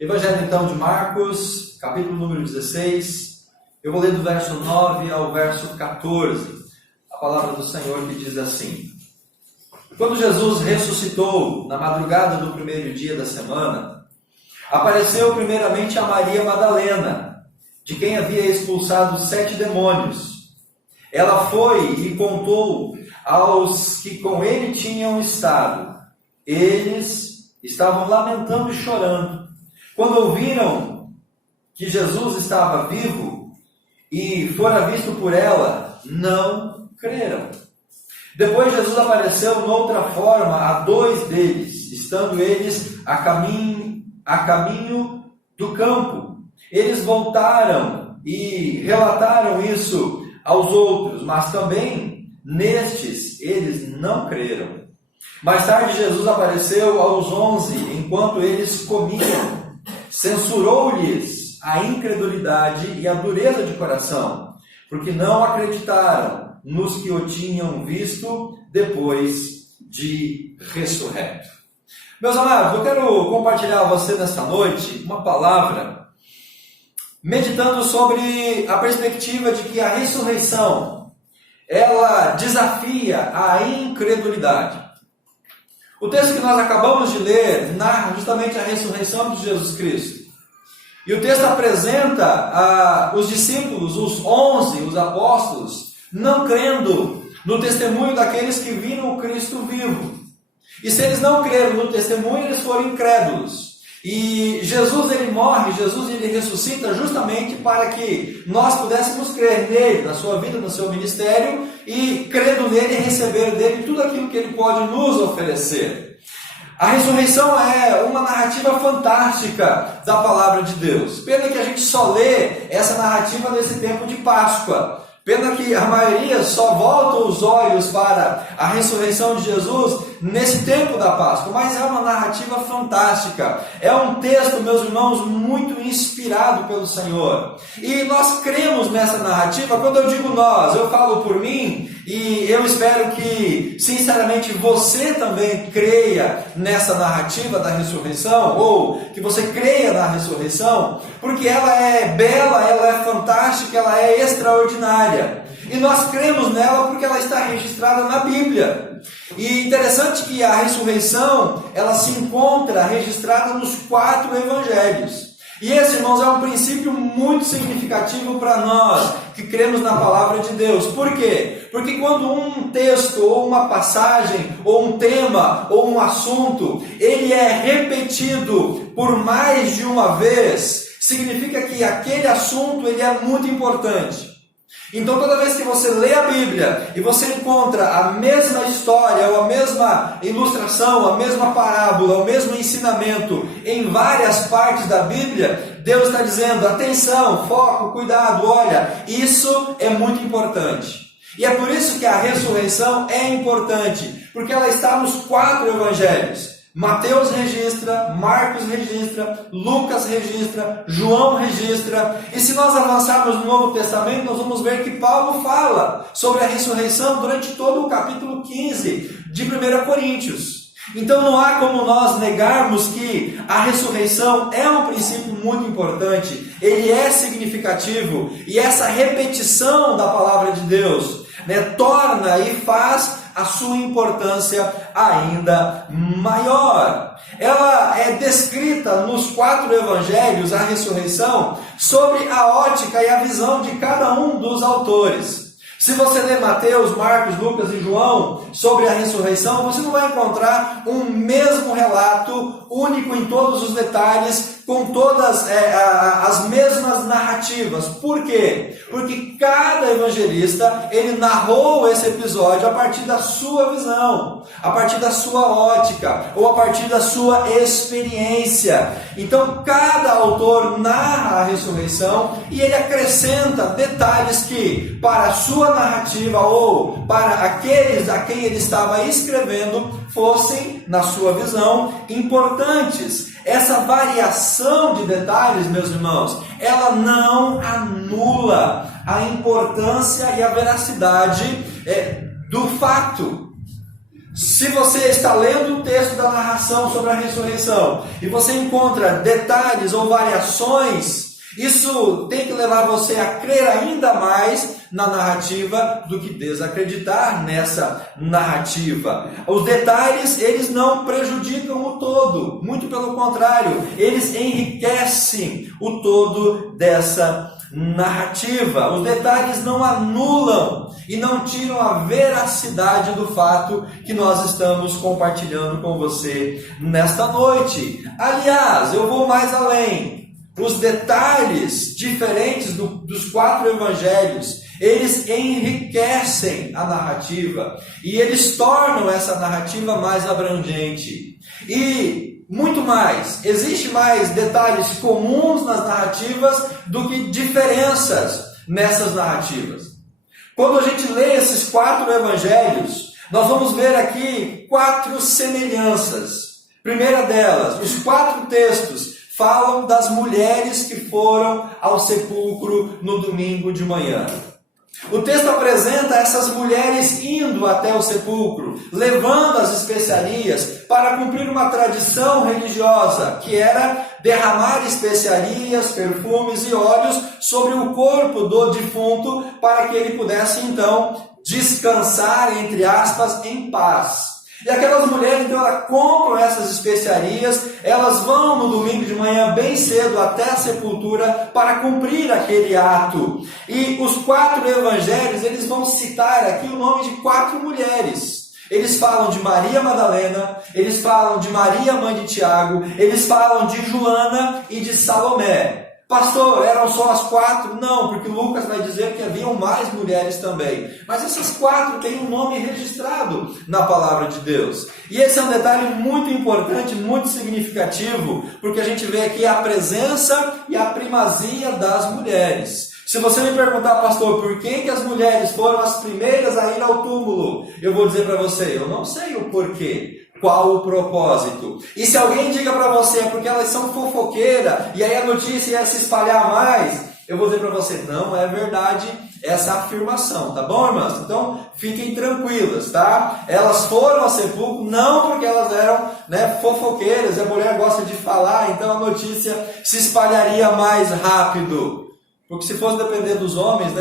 Evangelho então de Marcos, capítulo número 16, eu vou ler do verso 9 ao verso 14, a palavra do Senhor que diz assim: Quando Jesus ressuscitou na madrugada do primeiro dia da semana, apareceu primeiramente a Maria Madalena, de quem havia expulsado 7 demônios. Ela foi e contou aos que com ele tinham estado. Eles estavam lamentando e chorando. Quando ouviram que Jesus estava vivo e fora visto por ela, não creram. Depois Jesus apareceu noutra forma a 2 deles, estando eles a caminho do campo. Eles voltaram e relataram isso aos outros, mas também nestes eles não creram. Mais tarde Jesus apareceu aos 11, enquanto eles comiam. Censurou-lhes a incredulidade e a dureza de coração, porque não acreditaram nos que o tinham visto depois de ressurreto. Meus amados, eu quero compartilhar a você nesta noite uma palavra meditando sobre a perspectiva de que a ressurreição, ela desafia a incredulidade. O texto que nós acabamos de ler narra justamente a ressurreição de Jesus Cristo. E o texto apresenta os discípulos, os 11, os apóstolos, não crendo no testemunho daqueles que viram o Cristo vivo. E se eles não creram no testemunho, eles foram incrédulos. E Jesus ele morre, Jesus ele ressuscita justamente para que nós pudéssemos crer nele, na sua vida, no seu ministério, e crendo nele, receber dele tudo aquilo que ele pode nos oferecer. A ressurreição é uma narrativa fantástica da palavra de Deus. Pena que a gente só lê essa narrativa nesse tempo de Páscoa. Pena que a maioria só volta os olhos para a ressurreição de Jesus nesse tempo da Páscoa, mas é uma narrativa fantástica. É um texto, meus irmãos, muito inspirado pelo Senhor. E nós cremos nessa narrativa. Quando eu digo nós, eu falo por mim, e eu espero que, sinceramente, você também creia nessa narrativa da ressurreição, ou que você creia na ressurreição, porque ela é bela, ela é fantástica, ela é extraordinária. E nós cremos nela porque ela está registrada na Bíblia. E interessante que a ressurreição, ela se encontra registrada nos 4 evangelhos. E esse, irmãos, é um princípio muito significativo para nós que cremos na palavra de Deus. Por quê? Porque quando um texto, ou uma passagem, ou um tema, ou um assunto, ele é repetido por mais de uma vez, significa que aquele assunto ele é muito importante. Então toda vez que você lê a Bíblia e você encontra a mesma história, ou a mesma ilustração, a mesma parábola, o mesmo ensinamento em várias partes da Bíblia, Deus está dizendo: atenção, foco, cuidado, olha, isso é muito importante. E é por isso que a ressurreição é importante, porque ela está nos 4 evangelhos. Mateus registra, Marcos registra, Lucas registra, João registra. E se nós avançarmos no Novo Testamento, nós vamos ver que Paulo fala sobre a ressurreição durante todo o capítulo 15 de 1 Coríntios. Então não há como nós negarmos que a ressurreição é um princípio muito importante, ele é significativo, e essa repetição da palavra de Deus, torna e faz a sua importância ainda maior. Ela é descrita nos 4 evangelhos, a ressurreição, sobre a ótica e a visão de cada um dos autores. Se você ler Mateus, Marcos, Lucas e João sobre a ressurreição, você não vai encontrar um mesmo relato, único em todos os detalhes, com todas as mesmas narrativas. Por quê? Porque cada evangelista, ele narrou esse episódio a partir da sua visão, a partir da sua ótica, ou a partir da sua experiência. Então, cada autor narra a ressurreição e ele acrescenta detalhes que, para a sua narrativa ou para aqueles a quem ele estava escrevendo, fossem, na sua visão, importantes. Essa variação de detalhes, meus irmãos, ela não anula a importância e a veracidade do fato. Se você está lendo o texto da narração sobre a ressurreição e você encontra detalhes ou variações, isso tem que levar você a crer ainda mais na narrativa do que desacreditar nessa narrativa. Os detalhes, eles não prejudicam o todo, muito pelo contrário, eles enriquecem o todo dessa narrativa. Os detalhes não anulam e não tiram a veracidade do fato que nós estamos compartilhando com você nesta noite. Aliás, eu vou mais além. Os detalhes diferentes dos 4 evangelhos, eles enriquecem a narrativa e eles tornam essa narrativa mais abrangente. E muito mais, existe mais detalhes comuns nas narrativas do que diferenças nessas narrativas. Quando a gente lê esses 4 evangelhos, nós vamos ver aqui 4 semelhanças. Primeira delas, os 4 textos falam das mulheres que foram ao sepulcro no domingo de manhã. O texto apresenta essas mulheres indo até o sepulcro, levando as especiarias para cumprir uma tradição religiosa, que era derramar especiarias, perfumes e óleos sobre o corpo do defunto, para que ele pudesse então descansar, entre aspas, em paz. E aquelas mulheres, então, elas compram essas especiarias, elas vão no domingo de manhã bem cedo até a sepultura para cumprir aquele ato. E os 4 evangelhos, eles vão citar aqui o nome de 4 mulheres. Eles falam de Maria Madalena, eles falam de Maria, mãe de Tiago, eles falam de Joana e de Salomé. Pastor, eram só as 4? Não, porque Lucas vai dizer que haviam mais mulheres também. Mas essas 4 têm um nome registrado na palavra de Deus. E esse é um detalhe muito importante, muito significativo, porque a gente vê aqui a presença e a primazia das mulheres. Se você me perguntar, pastor, por que as mulheres foram as primeiras a ir ao túmulo, eu vou dizer para você, eu não sei o porquê. Qual o propósito? E se alguém diga para você, é porque elas são fofoqueiras, e aí a notícia ia se espalhar mais, eu vou dizer para você, não é verdade essa afirmação, tá bom, irmãs? Então, fiquem tranquilas, tá? Elas foram ao sepulcro, não porque elas eram fofoqueiras, e a mulher gosta de falar, então a notícia se espalharia mais rápido. Porque se fosse depender dos homens,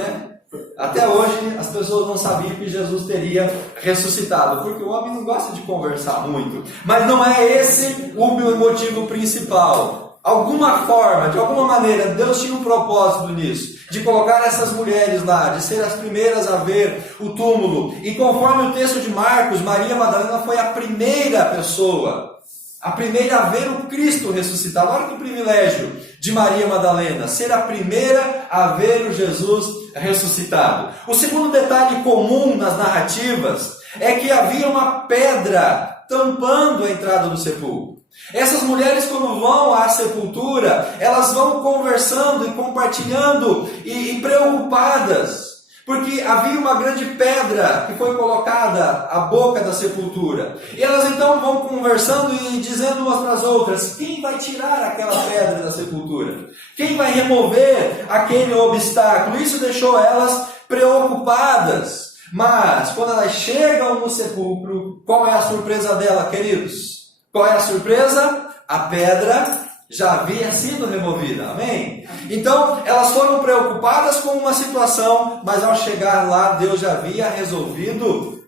até hoje as pessoas não sabiam que Jesus teria ressuscitado, porque o homem não gosta de conversar muito. Mas não é esse o motivo principal. Alguma forma, de alguma maneira, Deus tinha um propósito nisso, de colocar essas mulheres lá, de ser as primeiras a ver o túmulo. E conforme o texto de Marcos, Maria Madalena foi a primeira pessoa, a primeira a ver o Cristo ressuscitado. Olha que privilégio de Maria Madalena, ser a primeira a ver o Jesus ressuscitado. O segundo detalhe comum nas narrativas é que havia uma pedra tampando a entrada do sepulcro. Essas mulheres, quando vão à sepultura, elas vão conversando e compartilhando e preocupadas, porque havia uma grande pedra que foi colocada à boca da sepultura. E elas então vão conversando e dizendo umas para as outras, quem vai tirar aquela pedra da sepultura? Quem vai remover aquele obstáculo? Isso deixou elas preocupadas. Mas, quando elas chegam no sepulcro, qual é a surpresa dela, queridos? Qual é a surpresa? A pedra já havia sido removida, amém? Então, elas foram preocupadas com uma situação, mas ao chegar lá, Deus já havia resolvido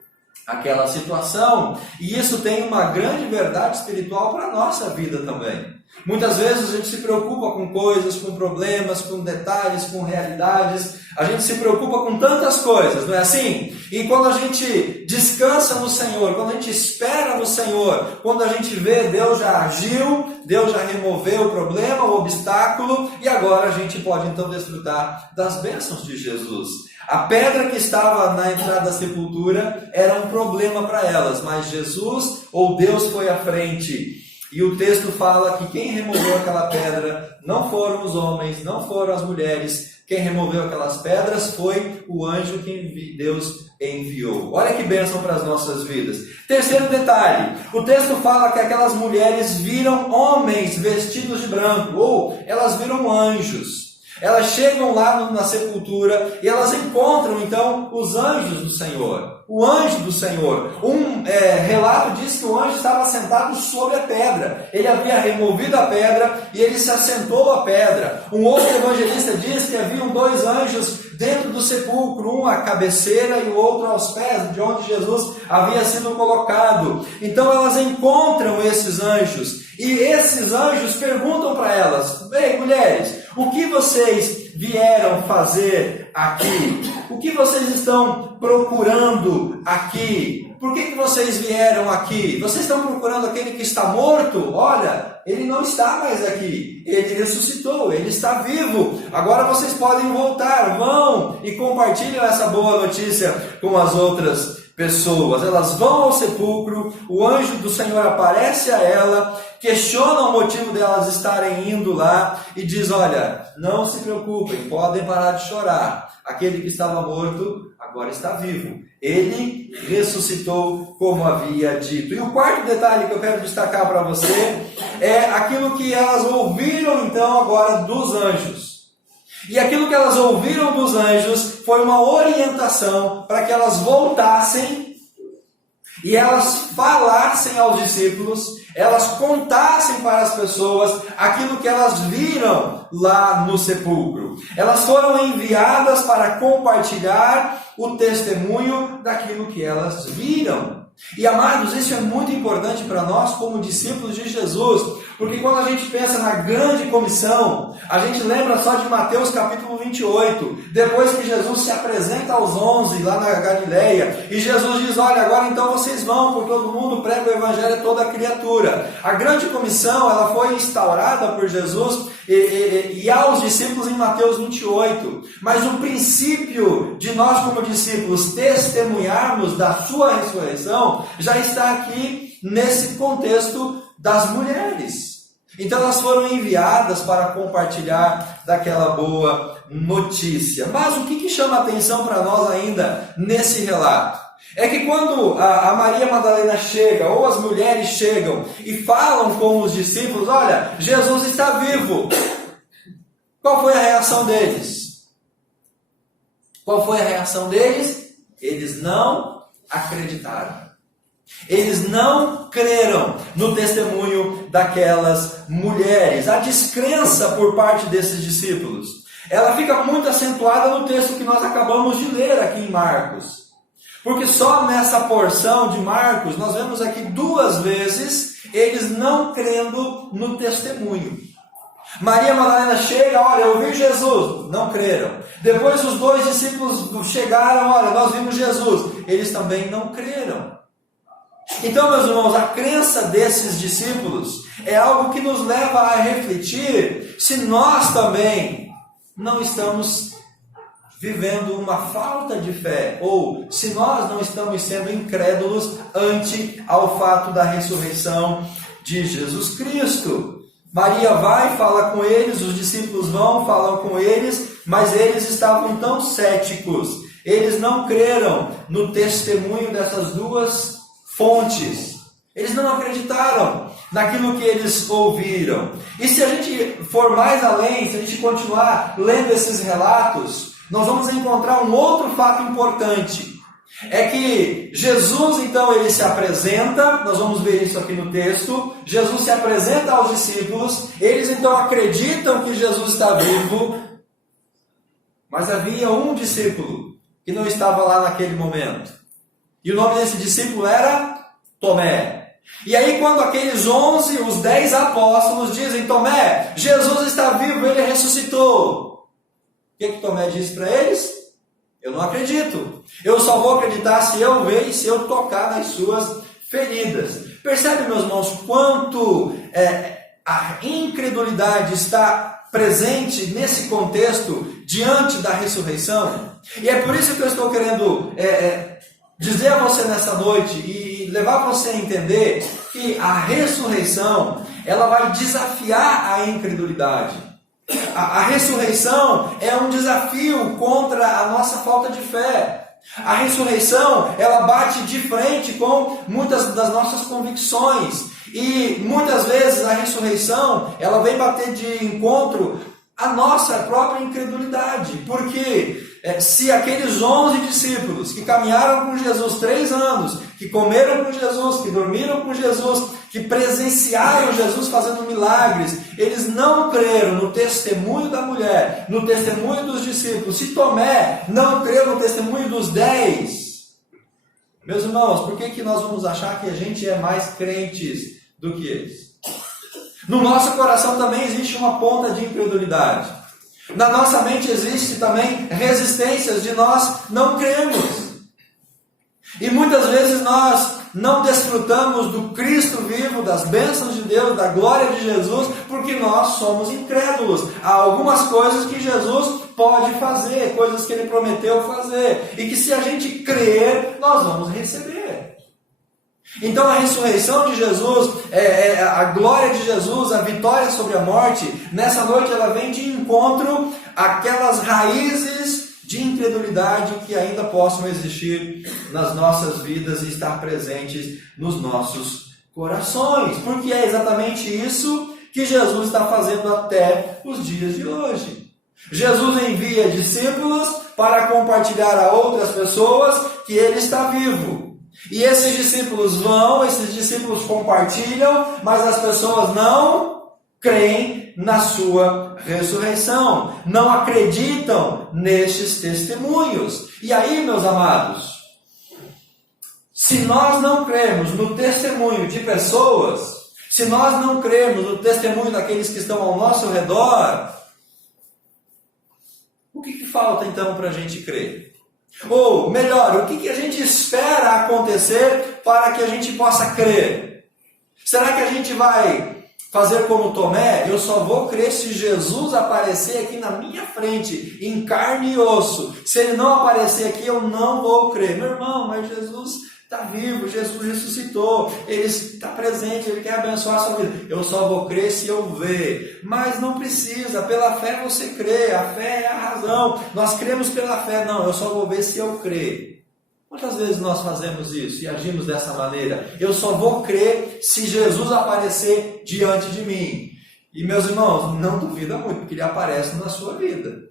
aquela situação. E isso tem uma grande verdade espiritual para a nossa vida também. Muitas vezes a gente se preocupa com coisas, com problemas, com detalhes, com realidades. A gente se preocupa com tantas coisas, não é assim? E quando a gente descansa no Senhor, quando a gente espera no Senhor, quando a gente vê Deus já agiu, Deus já removeu o problema, o obstáculo, e agora a gente pode então desfrutar das bênçãos de Jesus. A pedra que estava na entrada da sepultura era um problema para elas, mas Jesus ou Deus foi à frente. E o texto fala que quem removeu aquela pedra não foram os homens, não foram as mulheres. Quem removeu aquelas pedras foi o anjo que Deus enviou. Olha que bênção para as nossas vidas. Terceiro detalhe, o texto fala que aquelas mulheres viram homens vestidos de branco, ou elas viram anjos. Elas chegam lá na sepultura e elas encontram então os anjos do Senhor. O anjo do Senhor. Um relato diz que o anjo estava sentado sobre a pedra. Ele havia removido a pedra e ele se assentou à pedra. Um outro evangelista diz que haviam 2 anjos dentro do sepulcro, um à cabeceira e o outro aos pés, de onde Jesus havia sido colocado. Então elas encontram esses anjos e esses anjos perguntam para elas: ei, mulheres, o que vocês vieram fazer aqui? O que vocês estão procurando aqui? Por que vocês vieram aqui? Vocês estão procurando aquele que está morto? Olha, ele não está mais aqui. Ele ressuscitou, ele está vivo. Agora vocês podem voltar, vão e compartilham essa boa notícia com as outras pessoas. Elas vão ao sepulcro, o anjo do Senhor aparece a ela, questiona o motivo delas estarem indo lá e diz: olha, não se preocupem, podem parar de chorar. Aquele que estava morto agora está vivo. Ele ressuscitou como havia dito. E o quarto detalhe que eu quero destacar para você é aquilo que elas ouviram então agora dos anjos. E aquilo que elas ouviram dos anjos foi uma orientação para que elas voltassem e elas falassem aos discípulos, elas contassem para as pessoas aquilo que elas viram lá no sepulcro. Elas foram enviadas para compartilhar o testemunho daquilo que elas viram. E amados, isso é muito importante para nós como discípulos de Jesus, porque quando a gente pensa na grande comissão, a gente lembra só de Mateus capítulo 28, depois que Jesus se apresenta aos 11 lá na Galileia, e Jesus diz: olha, agora então vocês vão por todo mundo, pregam o evangelho a toda criatura. A grande comissão, ela foi instaurada por Jesus e aos discípulos em Mateus 28, mas o princípio de nós como discípulos testemunharmos da sua ressurreição já está aqui nesse contexto das mulheres. Então elas foram enviadas para compartilhar daquela boa notícia. Mas o que chama a atenção para nós ainda nesse relato? É que quando a Maria Madalena chega, ou as mulheres chegam e falam com os discípulos: olha, Jesus está vivo. Qual foi a reação deles? Qual foi a reação deles? Eles não acreditaram. Eles não creram no testemunho daquelas mulheres. A descrença por parte desses discípulos, ela fica muito acentuada no texto que nós acabamos de ler aqui em Marcos. Porque só nessa porção de Marcos, nós vemos aqui 2 vezes eles não crendo no testemunho. Maria Madalena chega: olha, eu vi Jesus. Não creram. Depois os 2 discípulos chegaram: olha, nós vimos Jesus. Eles também não creram. Então, meus irmãos, a crença desses discípulos é algo que nos leva a refletir se nós também não estamos vivendo uma falta de fé, ou se nós não estamos sendo incrédulos ante ao fato da ressurreição de Jesus Cristo. Maria vai, fala com eles, os discípulos vão, falam com eles, mas eles estavam tão céticos, eles não creram no testemunho dessas 2 fontes. Eles não acreditaram naquilo que eles ouviram. E se a gente for mais além, se a gente continuar lendo esses relatos, nós vamos encontrar um outro fato importante. É que Jesus, então, ele se apresenta, nós vamos ver isso aqui no texto. Jesus se apresenta aos discípulos, eles então acreditam que Jesus está vivo, mas havia um discípulo que não estava lá naquele momento. E o nome desse discípulo era Tomé. E aí quando aqueles 11, os 10 apóstolos dizem: Tomé, Jesus está vivo, ele ressuscitou. O que Tomé disse para eles? Eu não acredito. Eu só vou acreditar se eu ver e se eu tocar nas suas feridas. Percebe, meus irmãos, quanto a incredulidade está presente nesse contexto diante da ressurreição? E é por isso que eu estou querendo dizer a você nessa noite e levar você a entender que a ressurreição, ela vai desafiar a incredulidade. A ressurreição é um desafio contra a nossa falta de fé. A ressurreição, ela bate de frente com muitas das nossas convicções. E muitas vezes a ressurreição, ela vem bater de encontro a nossa própria incredulidade. Porque se aqueles 11 discípulos que caminharam com Jesus 3 anos, que comeram com Jesus, que dormiram com Jesus, que presenciaram Jesus fazendo milagres, eles não creram no testemunho da mulher, no testemunho dos discípulos, se Tomé não creu no testemunho dos 10, meus irmãos, por que nós vamos achar que a gente é mais crentes do que eles? No nosso coração também existe uma ponta de incredulidade. Na nossa mente existe também resistências de nós não cremos. E muitas vezes nós não desfrutamos do Cristo vivo, das bênçãos de Deus, da glória de Jesus, porque nós somos incrédulos. Há algumas coisas que Jesus pode fazer, coisas que Ele prometeu fazer, e que se a gente crer, nós vamos receber. Então a ressurreição de Jesus, a glória de Jesus, a vitória sobre a morte, nessa noite ela vem de encontro àquelas raízes de incredulidade que ainda possam existir nas nossas vidas e estar presentes nos nossos corações. Porque é exatamente isso que Jesus está fazendo até os dias de hoje. Jesus envia discípulos para compartilhar a outras pessoas que Ele está vivo. E esses discípulos compartilham, mas as pessoas não creem na sua ressurreição, não acreditam nestes testemunhos. E aí, meus amados, se nós não cremos no testemunho de pessoas, se nós não cremos no testemunho daqueles que estão ao nosso redor, o que falta então para a gente crer? Ou, melhor, o que a gente espera acontecer para que a gente possa crer? Será que a gente vai fazer como Tomé? Eu só vou crer se Jesus aparecer aqui na minha frente, em carne e osso. Se Ele não aparecer aqui, eu não vou crer. Meu irmão, mas Jesus está vivo, Jesus ressuscitou, Ele está presente, Ele quer abençoar a sua vida. Eu só vou crer se eu ver. Mas não precisa, pela fé você crê, a fé é a razão. Nós cremos pela fé, não, eu só vou ver se eu crer. Quantas vezes nós fazemos isso e agimos dessa maneira? Eu só vou crer se Jesus aparecer diante de mim. E meus irmãos, não duvida muito, porque Ele aparece na sua vida.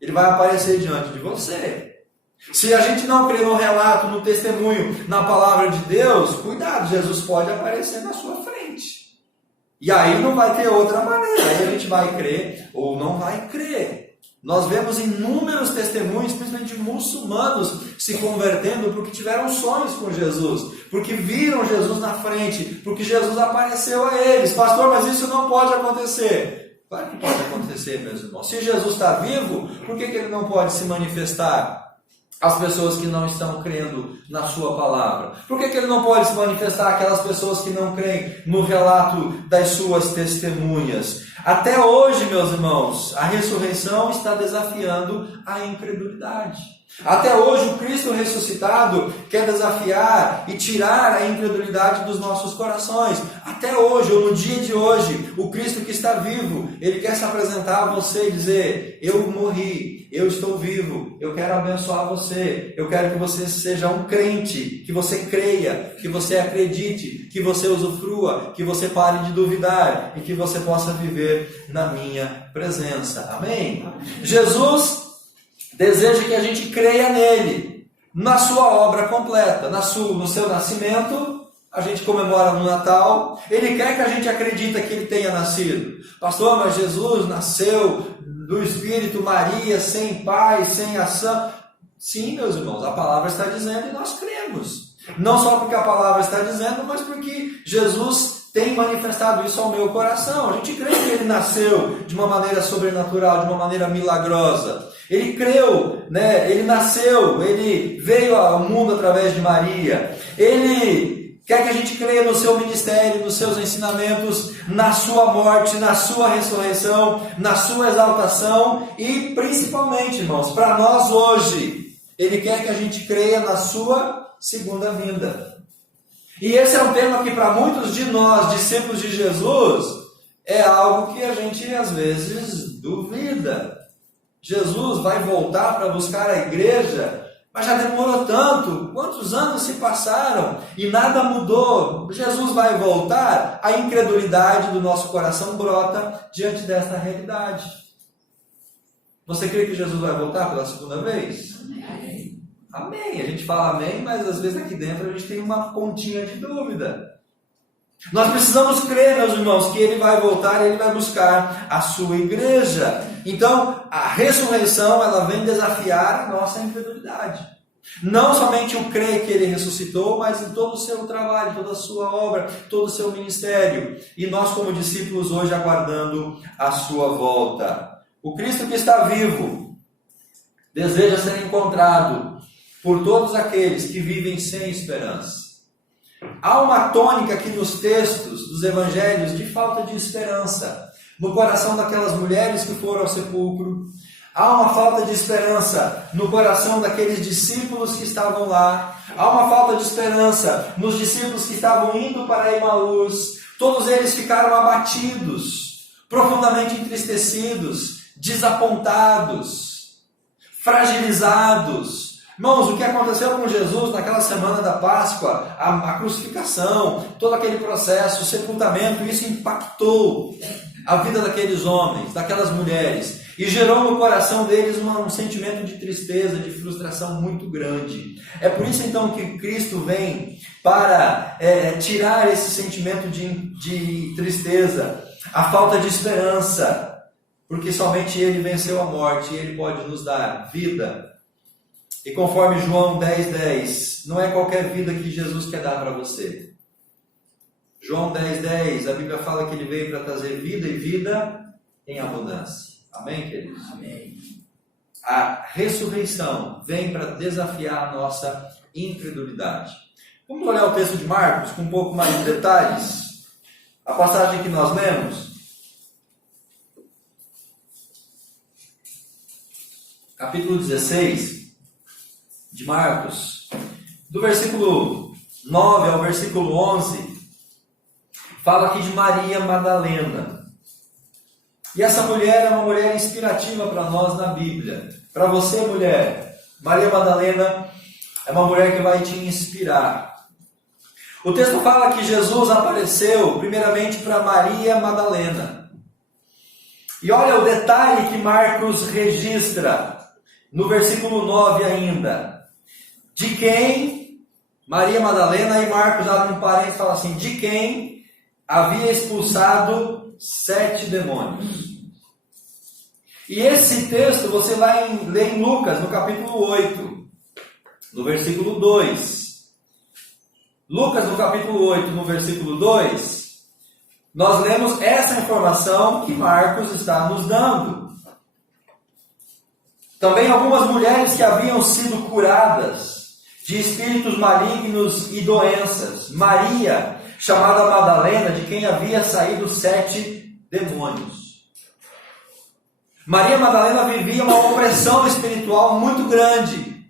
Ele vai aparecer diante de você. Se a gente não crê no relato, no testemunho, na palavra de Deus, cuidado, Jesus pode aparecer na sua frente. E aí não vai ter outra maneira, aí a gente vai crer ou não vai crer. Nós vemos inúmeros testemunhos, principalmente de muçulmanos, se convertendo porque tiveram sonhos com Jesus, porque viram Jesus na frente, porque Jesus apareceu a eles. Pastor, mas isso não pode acontecer. Claro que pode acontecer, meus irmãos. Se Jesus está vivo, por que Ele não pode se manifestar às pessoas que não estão crendo na sua palavra? Por que Ele não pode se manifestar àquelas pessoas que não creem no relato das suas testemunhas? Até hoje, meus irmãos, a ressurreição está desafiando a incredulidade. Até hoje o Cristo ressuscitado quer desafiar e tirar a incredulidade dos nossos corações. Até hoje, ou no dia de hoje, o Cristo que está vivo, Ele quer se apresentar a você e dizer: eu morri, eu estou vivo, eu quero abençoar você, eu quero que você seja um crente, que você creia, que você acredite, que você usufrua, que você pare de duvidar e que você possa viver na minha presença. Amém? Jesus deseja que a gente creia nele, na sua obra completa, no seu nascimento. A gente comemora no Natal. Ele quer que a gente acredite que Ele tenha nascido. Pastor, mas Jesus nasceu do Espírito, Maria, sem pai, sem ação. Sim, meus irmãos, a palavra está dizendo e nós cremos. Não só porque a palavra está dizendo, mas porque Jesus tem manifestado isso ao meu coração. A gente crê que Ele nasceu de uma maneira sobrenatural, de uma maneira milagrosa. Ele creu, né? Ele nasceu, Ele veio ao mundo através de Maria. Ele quer que a gente creia no seu ministério, nos seus ensinamentos, na sua morte, na sua ressurreição, na sua exaltação e principalmente, irmãos, para nós hoje, Ele quer que a gente creia na sua segunda vinda. E esse é um tema que para muitos de nós, discípulos de Jesus, é algo que a gente às vezes duvida. Jesus vai voltar para buscar a igreja, mas já demorou tanto, quantos anos se passaram e nada mudou. Jesus vai voltar, a incredulidade do nosso coração brota diante desta realidade. Você crê que Jesus vai voltar pela segunda vez? Amém. Amém. A gente fala amém, mas às vezes aqui dentro a gente tem uma pontinha de dúvida. Nós precisamos crer, meus irmãos, que Ele vai voltar e Ele vai buscar a sua igreja. Então, a ressurreição, ela vem desafiar a nossa incredulidade. Não somente o crer que Ele ressuscitou, mas em todo o seu trabalho, toda a sua obra, todo o seu ministério. E nós, como discípulos, hoje aguardando a sua volta. O Cristo que está vivo deseja ser encontrado por todos aqueles que vivem sem esperança. Há uma tônica aqui nos textos dos evangelhos de falta de esperança no coração daquelas mulheres que foram ao sepulcro. Há uma falta de esperança no coração daqueles discípulos que estavam lá. Há uma falta de esperança nos discípulos que estavam indo para Emaús. Todos eles ficaram abatidos, profundamente entristecidos, desapontados, fragilizados. Irmãos, o que aconteceu com Jesus naquela semana da Páscoa, a crucificação, todo aquele processo, o sepultamento, isso impactou a vida daqueles homens, daquelas mulheres, e gerou no coração deles um sentimento de tristeza, de frustração muito grande. É por isso então que Cristo vem para tirar esse sentimento de tristeza, a falta de esperança, porque somente Ele venceu a morte e Ele pode nos dar vida. E conforme João 10:10, não é qualquer vida que Jesus quer dar para você. João 10:10, a Bíblia fala que Ele veio para trazer vida e vida em abundância. Amém, queridos? Amém. A ressurreição vem para desafiar a nossa incredulidade. Vamos olhar o texto de Marcos com um pouco mais de detalhes. A passagem que nós lemos. Capítulo 16 de Marcos, do versículo 9 ao versículo 11, fala aqui de Maria Madalena. E essa mulher é uma mulher inspirativa para nós na Bíblia. Para você, mulher, Maria Madalena é uma mulher que vai te inspirar. O texto fala que Jesus apareceu primeiramente para Maria Madalena. E olha o detalhe que Marcos registra, no versículo 9 ainda. De quem, Maria Madalena, e Marcos abre um parênteses e fala assim, de quem havia expulsado 7 demônios. E esse texto você vai ler em Lucas, no capítulo 8, no versículo 2. Lucas, no capítulo 8, no versículo 2, nós lemos essa informação que Marcos está nos dando. Também algumas mulheres que haviam sido curadas de espíritos malignos e doenças. Maria, chamada Madalena, de quem havia saído 7 demônios. Maria Madalena vivia uma opressão espiritual muito grande.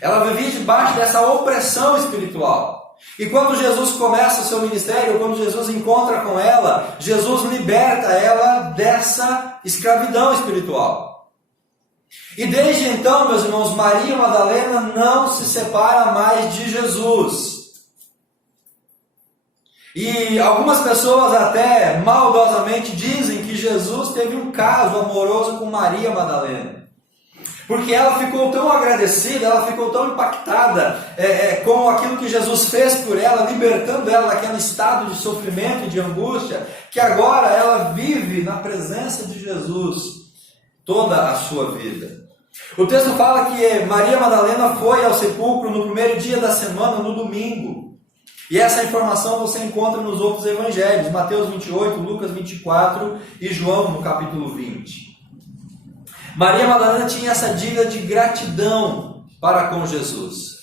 Ela vivia debaixo dessa opressão espiritual. E quando Jesus começa o seu ministério, quando Jesus encontra com ela, Jesus liberta ela dessa escravidão espiritual. E desde então, meus irmãos, Maria Madalena não se separa mais de Jesus. E algumas pessoas até maldosamente dizem que Jesus teve um caso amoroso com Maria Madalena. Porque ela ficou tão agradecida, ela ficou tão impactada com aquilo que Jesus fez por ela, libertando ela daquele estado de sofrimento e de angústia, que agora ela vive na presença de Jesus toda a sua vida. O texto fala que Maria Madalena foi ao sepulcro no primeiro dia da semana, no domingo. E essa informação você encontra nos outros evangelhos, Mateus 28, Lucas 24 e João no capítulo 20. Maria Madalena tinha essa dívida de gratidão para com Jesus.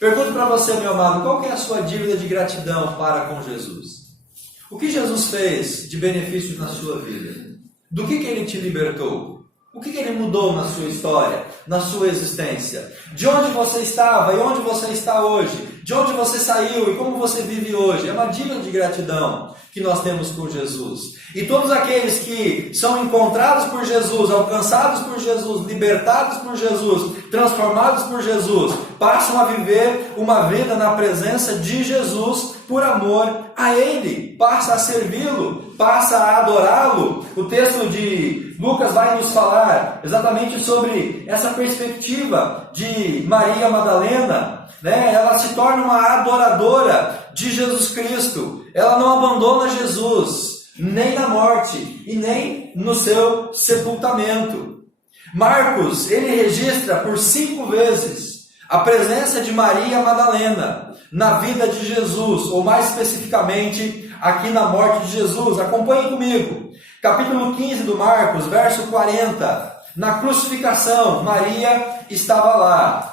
Pergunto para você, meu amado, qual que é a sua dívida de gratidão para com Jesus? O que Jesus fez de benefício na sua vida? Do que Ele te libertou? O que Ele mudou na sua história, na sua existência? De onde você estava e onde você está hoje? de onde você saiu e como você vive hoje. É uma dívida de gratidão que nós temos com Jesus. E todos aqueles que são encontrados por Jesus, alcançados por Jesus, libertados por Jesus, transformados por Jesus, passam a viver uma vida na presença de Jesus por amor a Ele, passa a servi-lo, passa a adorá-lo. O texto de Lucas vai nos falar exatamente sobre essa perspectiva de Maria Madalena, né? Ela se torna uma adoradora de Jesus Cristo, ela não abandona Jesus, nem na morte e nem no seu sepultamento. Marcos, ele registra por 5 vezes a presença de Maria Madalena na vida de Jesus, ou mais especificamente aqui na morte de Jesus. Acompanhe comigo. Capítulo 15 do Marcos, verso 40. Na crucificação, Maria estava lá.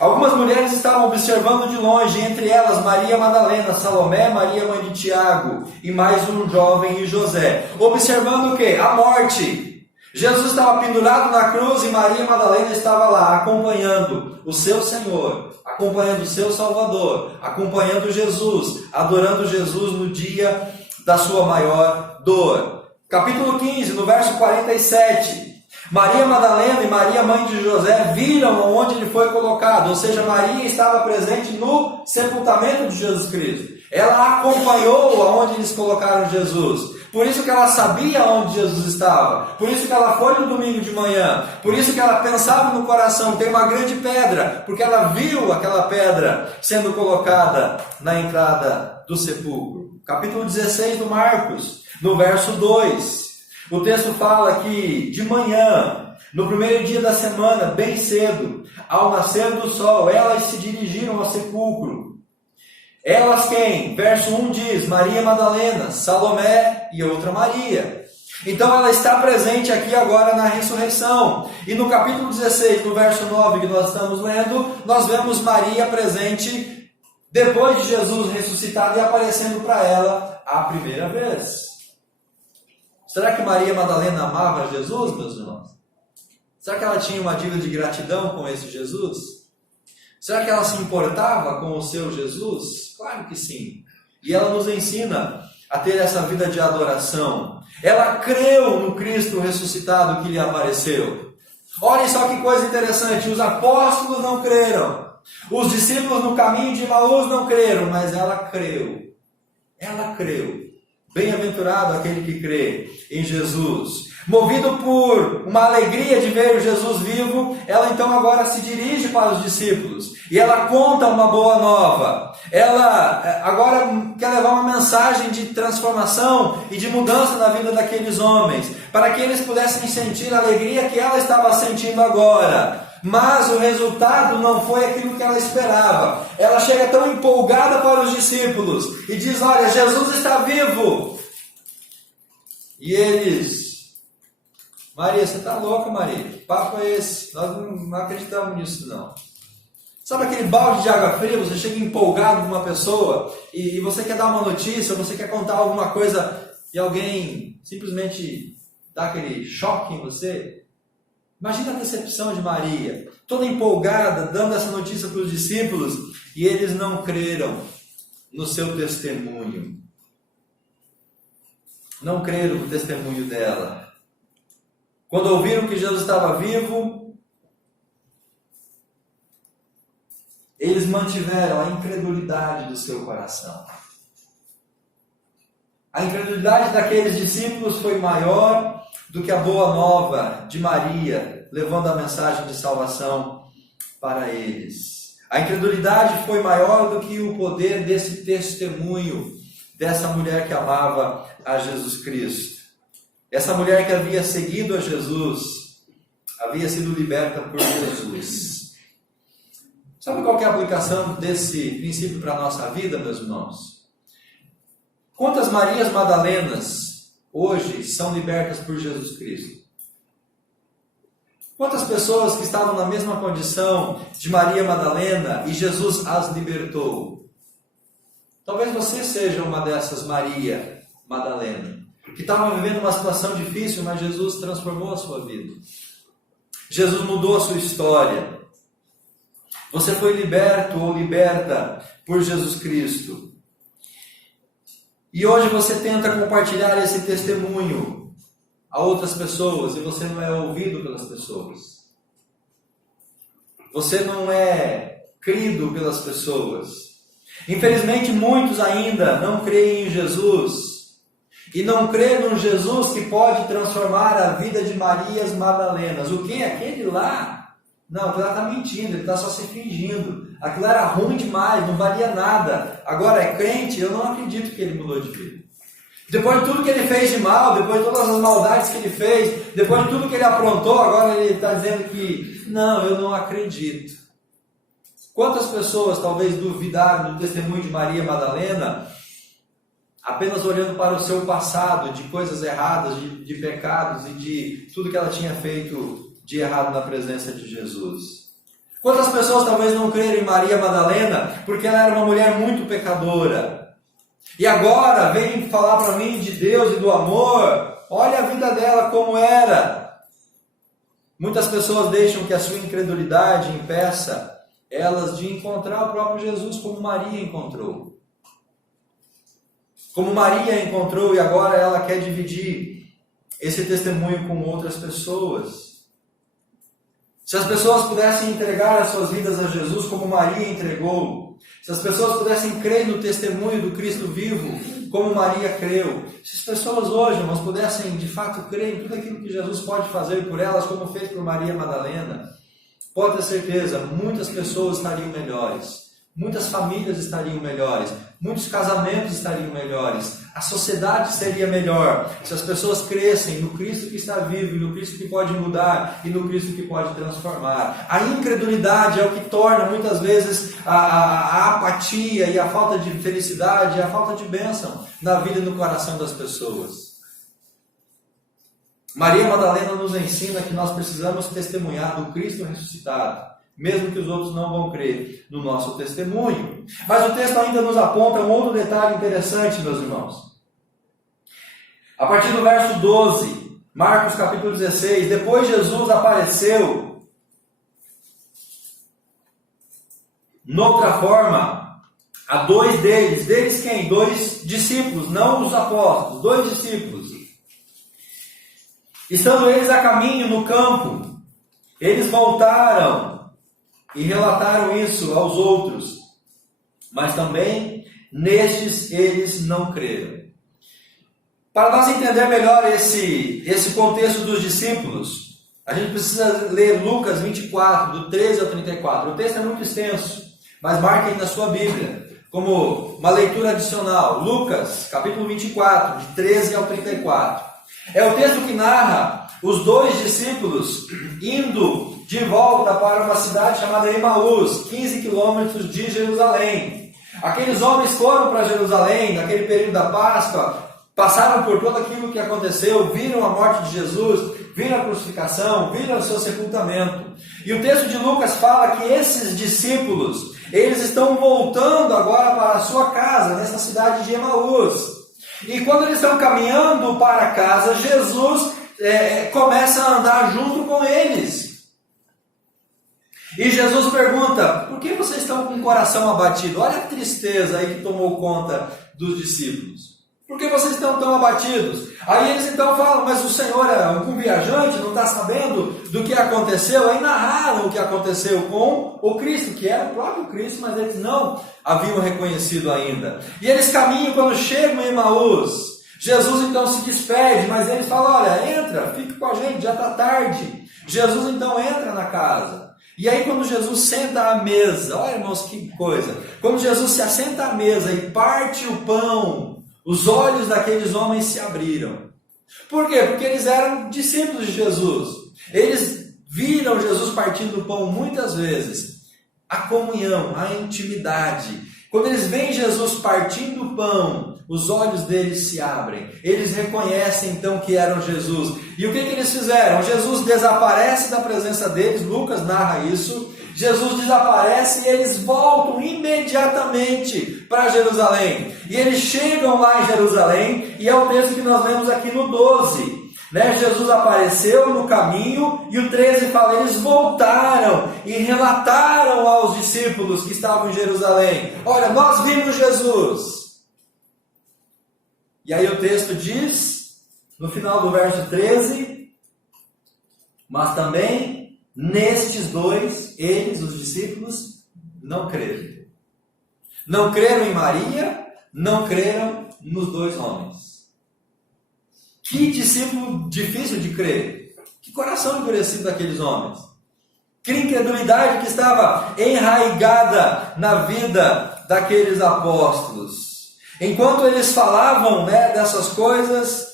Algumas mulheres estavam observando de longe, entre elas Maria Madalena, Salomé, Maria mãe de Tiago e mais um jovem e José. Observando o quê? A morte. Jesus estava pendurado na cruz e Maria Madalena estava lá, acompanhando o seu Senhor, acompanhando o seu Salvador, acompanhando Jesus, adorando Jesus no dia da sua maior dor. Capítulo 15, no verso 47. Maria Madalena e Maria mãe de José viram onde ele foi colocado, ou seja, Maria estava presente no sepultamento de Jesus Cristo. Ela acompanhou aonde eles colocaram Jesus. Por isso que ela sabia onde Jesus estava. Por isso que ela foi no domingo de manhã. Por isso que ela pensava no coração, tem uma grande pedra. Porque ela viu aquela pedra sendo colocada na entrada do sepulcro. Capítulo 16 do Marcos, no verso 2. O texto fala que de manhã, no primeiro dia da semana, bem cedo, ao nascer do sol, elas se dirigiram ao sepulcro. Elas quem? Verso 1 diz, Maria Madalena, Salomé e outra Maria. Então ela está presente aqui agora na ressurreição. E no capítulo 16, no verso 9 que nós estamos lendo, nós vemos Maria presente depois de Jesus ressuscitado e aparecendo para ela a primeira vez. Será que Maria Madalena amava Jesus, meus irmãos? Será que ela tinha uma dívida de gratidão com esse Jesus? Será que ela se importava com o seu Jesus? Claro que sim. E ela nos ensina a ter essa vida de adoração. Ela creu no Cristo ressuscitado que lhe apareceu. Olhem só que coisa interessante. Os apóstolos não creram. Os discípulos no caminho de Emaús não creram. Mas ela creu. Ela creu. Bem-aventurado aquele que crê em Jesus. Movido por uma alegria de ver Jesus vivo, ela então agora se dirige para os discípulos. E ela conta uma boa nova. Ela agora quer levar uma mensagem de transformação e de mudança na vida daqueles homens. Para que eles pudessem sentir a alegria que ela estava sentindo agora. Mas o resultado não foi aquilo que ela esperava. Ela chega tão empolgada para os discípulos e diz, olha, Jesus está vivo. E eles... Maria, você está louca, Maria? Que papo é esse? Nós não acreditamos nisso, não. Sabe aquele balde de água fria? Você chega empolgado com uma pessoa e você quer dar uma notícia, você quer contar alguma coisa e alguém simplesmente dá aquele choque em você? Imagina a decepção de Maria, toda empolgada, dando essa notícia para os discípulos e eles não creram no seu testemunho. Não creram no testemunho dela. Quando ouviram que Jesus estava vivo, eles mantiveram a incredulidade do seu coração. A incredulidade daqueles discípulos foi maior do que a boa nova de Maria, levando a mensagem de salvação para eles. A incredulidade foi maior do que o poder desse testemunho, dessa mulher que amava a Jesus Cristo. Essa mulher que havia seguido a Jesus, havia sido liberta por Jesus. Sabe qual que é a aplicação desse princípio para a nossa vida, meus irmãos? Quantas Marias Madalenas hoje são libertas por Jesus Cristo? Quantas pessoas que estavam na mesma condição de Maria Madalena e Jesus as libertou? Talvez você seja uma dessas Maria Madalena, que estava vivendo uma situação difícil, mas Jesus transformou a sua vida. Jesus mudou a sua história. Você foi liberto ou liberta por Jesus Cristo. E hoje você tenta compartilhar esse testemunho a outras pessoas e você não é ouvido pelas pessoas. Você não é crido pelas pessoas. Infelizmente, muitos ainda não creem em Jesus. E não creem num Jesus que pode transformar a vida de Marias Madalenas. O que? Aquele lá? Não, aquele lá está mentindo, ele está só se fingindo. Aquilo era ruim demais, não valia nada. Agora é crente, eu não acredito que ele mudou de vida. Depois de tudo que ele fez de mal, depois de todas as maldades que ele fez, depois de tudo que ele aprontou, agora ele está dizendo que, não, eu não acredito. Quantas pessoas talvez duvidaram do testemunho de Maria Madalena, apenas olhando para o seu passado, de coisas erradas, de pecados e de tudo que ela tinha feito de errado na presença de Jesus? Quantas pessoas talvez não creram em Maria Madalena, porque ela era uma mulher muito pecadora, e agora vem falar para mim de Deus e do amor? Olha a vida dela como era. Muitas pessoas deixam que a sua incredulidade impeça elas de encontrar o próprio Jesus como Maria encontrou. Como Maria encontrou, e agora ela quer dividir esse testemunho com outras pessoas. Se as pessoas pudessem entregar as suas vidas a Jesus como Maria entregou, se as pessoas pudessem crer no testemunho do Cristo vivo como Maria creu, se as pessoas hoje, irmãos, pudessem de fato crer em tudo aquilo que Jesus pode fazer por elas, como fez por Maria Madalena, pode ter certeza, muitas pessoas estariam melhores, muitas famílias estariam melhores, muitos casamentos estariam melhores, a sociedade seria melhor se as pessoas crescem no Cristo que está vivo, e no Cristo que pode mudar, e no Cristo que pode transformar. A incredulidade é o que torna muitas vezes a apatia e a falta de felicidade, a falta de bênção na vida e no coração das pessoas. Maria Madalena nos ensina que nós precisamos testemunhar do Cristo ressuscitado, mesmo que os outros não vão crer no nosso testemunho. Mas o texto ainda nos aponta um outro detalhe interessante, meus irmãos. A partir do verso 12, Marcos capítulo 16, depois Jesus apareceu noutra forma a dois deles. Deles quem? Dois discípulos, não os apóstolos, dois discípulos. Estando eles a caminho no campo, eles voltaram e relataram isso aos outros, mas também nestes eles não creram. Para nós entender melhor esse contexto dos discípulos, a gente precisa ler Lucas 24, do 13 ao 34. O texto é muito extenso, mas marque aí na sua Bíblia, como uma leitura adicional. Lucas, capítulo 24, de 13 ao 34. É o texto que narra os dois discípulos indo de volta para uma cidade chamada Emaús, 15 quilômetros de Jerusalém. Aqueles homens foram para Jerusalém naquele período da Páscoa, passaram por tudo aquilo que aconteceu, viram a morte de Jesus, viram a crucificação, viram o seu sepultamento. E o texto de Lucas fala que esses discípulos, eles estão voltando agora para a sua casa, nessa cidade de Emaús. E quando eles estão caminhando para casa, Jesus começa a andar junto com eles. E Jesus pergunta: por que vocês estão com o coração abatido? Olha a tristeza aí que tomou conta dos discípulos. Por que vocês estão tão abatidos? Aí eles então falam: mas o Senhor é algum viajante, não está sabendo do que aconteceu? Aí narraram o que aconteceu com o Cristo, que era o próprio Cristo, mas eles não haviam reconhecido ainda. E eles caminham, quando chegam em Emaús, Jesus então se despede, mas eles falam: olha, entra, fique com a gente, já está tarde. Jesus então entra na casa. E aí quando Jesus senta à mesa, olha irmãos que coisa, quando Jesus se assenta à mesa e parte o pão, os olhos daqueles homens se abriram. Por quê? Porque eles eram discípulos de Jesus. Eles viram Jesus partindo o pão muitas vezes. A comunhão, a intimidade. Quando eles veem Jesus partindo o pão, os olhos deles se abrem. Eles reconhecem então que eram Jesus. E o que eles fizeram? Jesus desaparece da presença deles. Lucas narra isso. Jesus desaparece e eles voltam imediatamente para Jerusalém. E eles chegam lá em Jerusalém, e é o texto que nós lemos aqui no 12. Né? Jesus apareceu no caminho e o 13 fala, eles voltaram e relataram aos discípulos que estavam em Jerusalém, olha, nós vimos Jesus. E aí o texto diz, no final do verso 13, mas também nestes dois, eles, os discípulos, não creram. Não creram em Maria, não creram nos dois homens. Que discípulo difícil de crer. Que coração endurecido daqueles homens. Que incredulidade que estava enraigada na vida daqueles apóstolos. Enquanto eles falavam, dessas coisas,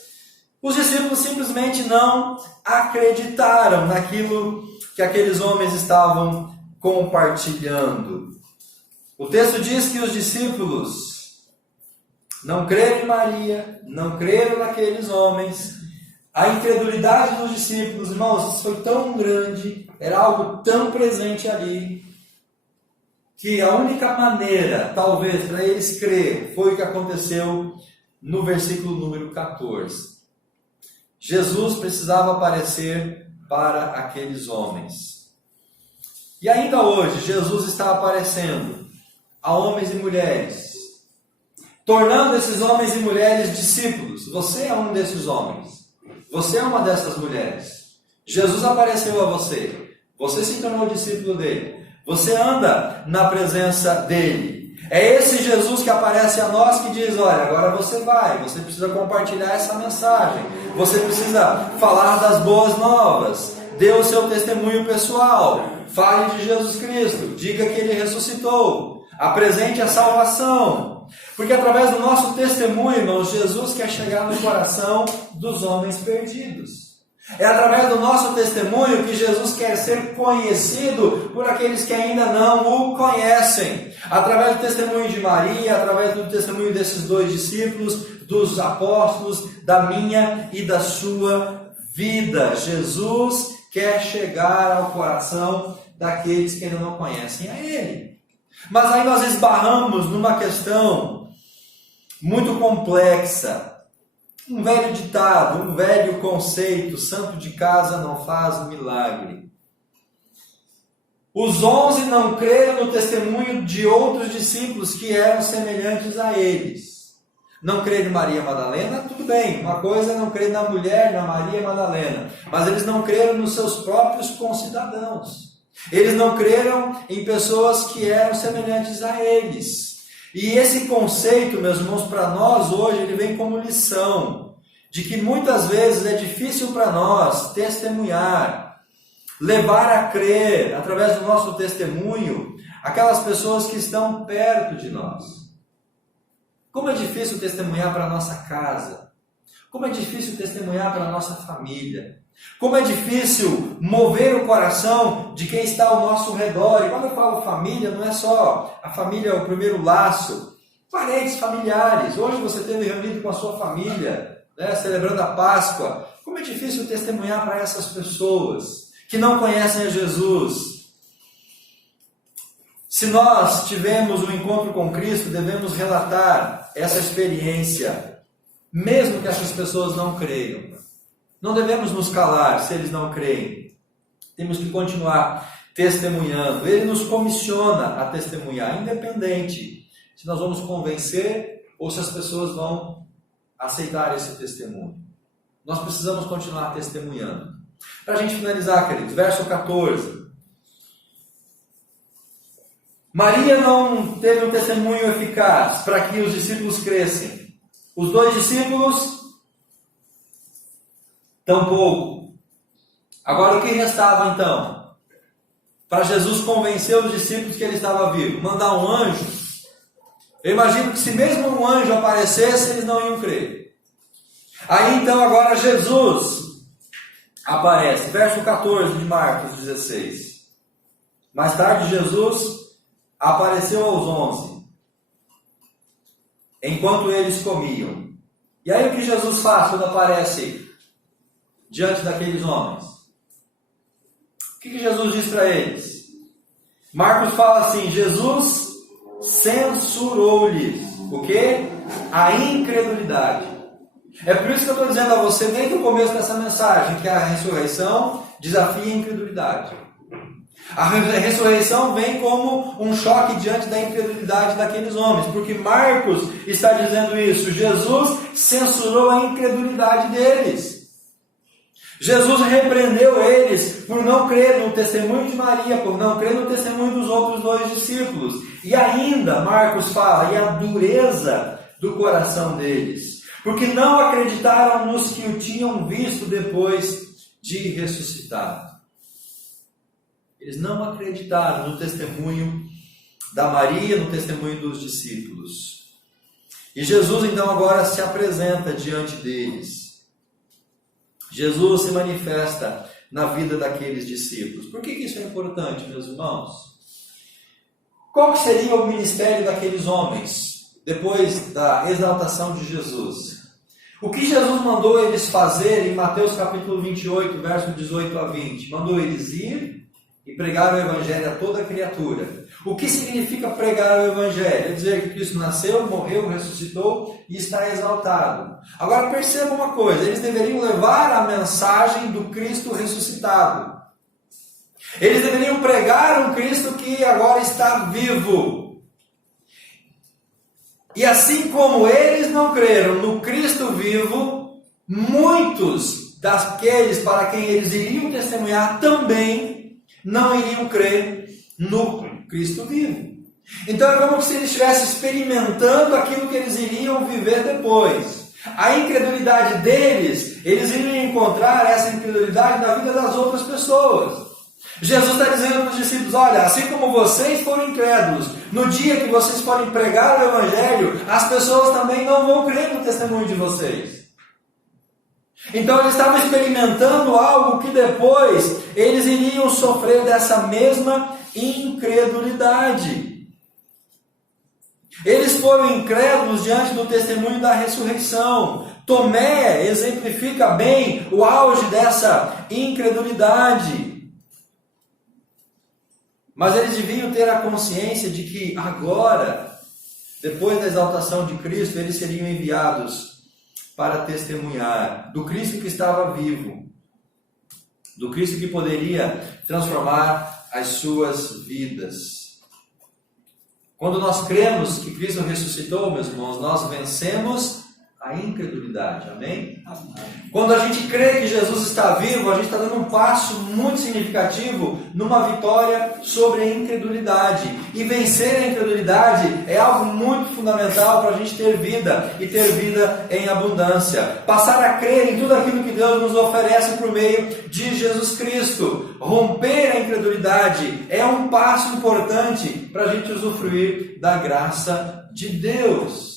os discípulos simplesmente não acreditaram naquilo que aqueles homens estavam compartilhando. O texto diz que os discípulos não creram em Maria, não creram naqueles homens. A incredulidade dos discípulos, irmãos, isso foi tão grande, era algo tão presente ali, que a única maneira, talvez, para eles crer, foi o que aconteceu no versículo número 14. Jesus precisava aparecer para aqueles homens. E ainda hoje, Jesus está aparecendo a homens e mulheres, tornando esses homens e mulheres discípulos. Você é um desses homens. Você é uma dessas mulheres. Jesus apareceu a você. Você se tornou discípulo dele. Você anda na presença dele. É esse Jesus que aparece a nós que diz, olha, agora você precisa compartilhar essa mensagem. Você precisa falar das boas novas. Dê o seu testemunho pessoal. Fale de Jesus Cristo. Diga que ele ressuscitou. Apresente a salvação. Porque através do nosso testemunho, irmãos, Jesus quer chegar no coração dos homens perdidos. É através do nosso testemunho que Jesus quer ser conhecido por aqueles que ainda não o conhecem. Através do testemunho de Maria, através do testemunho desses dois discípulos, dos apóstolos, da minha e da sua vida. Jesus quer chegar ao coração daqueles que ainda não conhecem a Ele. Mas aí nós esbarramos numa questão muito complexa. Um velho ditado, um velho conceito, santo de casa não faz milagre. Os 11 não creram no testemunho de outros discípulos que eram semelhantes a eles. Não creram em Maria Madalena, tudo bem. Uma coisa é não crer na mulher, na Maria Madalena. Mas eles não creram nos seus próprios concidadãos. Eles não creram em pessoas que eram semelhantes a eles. E esse conceito, meus irmãos, para nós hoje, ele vem como lição. De que muitas vezes é difícil para nós testemunhar, levar a crer, através do nosso testemunho, aquelas pessoas que estão perto de nós. Como é difícil testemunhar para a nossa casa. Como é difícil testemunhar para a nossa família. Como é difícil mover o coração de quem está ao nosso redor. E quando eu falo família, não é só a família, o primeiro laço. Parentes familiares. Hoje você esteve reunido com a sua família, celebrando a Páscoa. Como é difícil testemunhar para essas pessoas que não conhecem a Jesus. Se nós tivemos um encontro com Cristo, devemos relatar essa experiência, mesmo que essas pessoas não creiam. Não devemos nos calar se eles não creem. Temos que continuar testemunhando. Ele nos comissiona a testemunhar, independente se nós vamos convencer ou se as pessoas vão aceitar esse testemunho. Nós precisamos continuar testemunhando. Para a gente finalizar, queridos, verso 14. Maria não teve um testemunho eficaz para que os discípulos crescem. Os dois discípulos, tampouco. Agora o que restava então? Para Jesus convencer os discípulos que ele estava vivo, mandar um anjo. Eu imagino que se mesmo um anjo aparecesse, eles não iam crer. Aí então agora Jesus aparece, verso 14 de Marcos 16. Mais tarde Jesus apareceu aos 11, enquanto eles comiam. E aí o que Jesus faz quando aparece diante daqueles homens? O que Jesus diz para eles? Marcos fala assim, Jesus censurou-lhes o quê? A incredulidade. É por isso que eu estou dizendo a você, desde o começo dessa mensagem, que a ressurreição desafia a incredulidade. A ressurreição vem como um choque diante da incredulidade daqueles homens, porque Marcos está dizendo isso. Jesus censurou a incredulidade deles. Jesus repreendeu eles por não crer no testemunho de Maria, por não crer no testemunho dos outros 2 discípulos. E ainda, Marcos fala, e a dureza do coração deles, porque não acreditaram nos que o tinham visto depois de ressuscitado. Eles não acreditaram no testemunho da Maria, no testemunho dos discípulos. E Jesus então agora se apresenta diante deles. Jesus se manifesta na vida daqueles discípulos. Por que isso é importante, meus irmãos? Qual que seria o ministério daqueles homens depois da exaltação de Jesus? O que Jesus mandou eles fazer em Mateus capítulo 28, verso 18 a 20? Mandou eles ir e pregar o Evangelho a toda criatura. O que significa pregar o Evangelho? É dizer que Cristo nasceu, morreu, ressuscitou e está exaltado. Agora perceba uma coisa, eles deveriam levar a mensagem do Cristo ressuscitado. Eles deveriam pregar um Cristo que agora está vivo. E assim como eles não creram no Cristo vivo, muitos daqueles para quem eles iriam testemunhar também não iriam crer no Cristo vivo. Então é como se eles estivessem experimentando aquilo que eles iriam viver depois. A incredulidade deles, eles iriam encontrar essa incredulidade na vida das outras pessoas. Jesus está dizendo para os discípulos, olha, assim como vocês foram incrédulos, no dia que vocês forem pregar o Evangelho, as pessoas também não vão crer no testemunho de vocês. Então eles estavam experimentando algo que depois eles iriam sofrer dessa mesma incredulidade. Eles foram incrédulos diante do testemunho da ressurreição. Tomé exemplifica bem o auge dessa incredulidade. Mas eles deviam ter a consciência de que agora, depois da exaltação de Cristo, eles seriam enviados para testemunhar do Cristo que estava vivo, do Cristo que poderia transformar as suas vidas. Quando nós cremos que Cristo ressuscitou, meus irmãos, nós vencemos a incredulidade, amém? Quando a gente crê que Jesus está vivo, a gente está dando um passo muito significativo numa vitória sobre a incredulidade. E vencer a incredulidade é algo muito fundamental para a gente ter vida e ter vida em abundância. Passar a crer em tudo aquilo que Deus nos oferece por meio de Jesus Cristo. Romper a incredulidade é um passo importante para a gente usufruir da graça de Deus.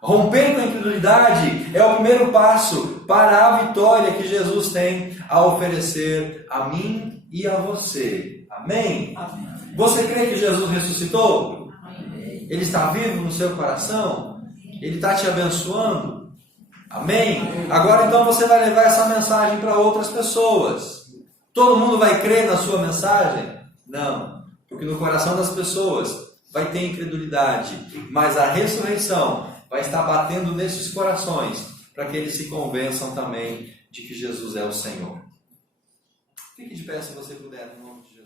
Romper com a incredulidade é o primeiro passo para a vitória que Jesus tem a oferecer a mim e a você. Amém? Amém. Você crê que Jesus ressuscitou? Amém. Ele está vivo no seu coração? Ele está te abençoando? Amém? Amém? Agora então você vai levar essa mensagem para outras pessoas. Todo mundo vai crer na sua mensagem? Não, porque no coração das pessoas vai ter incredulidade, mas a ressurreição vai estar batendo nesses corações, para que eles se convençam também de que Jesus é o Senhor. Fique de pé se você puder, no nome de Jesus.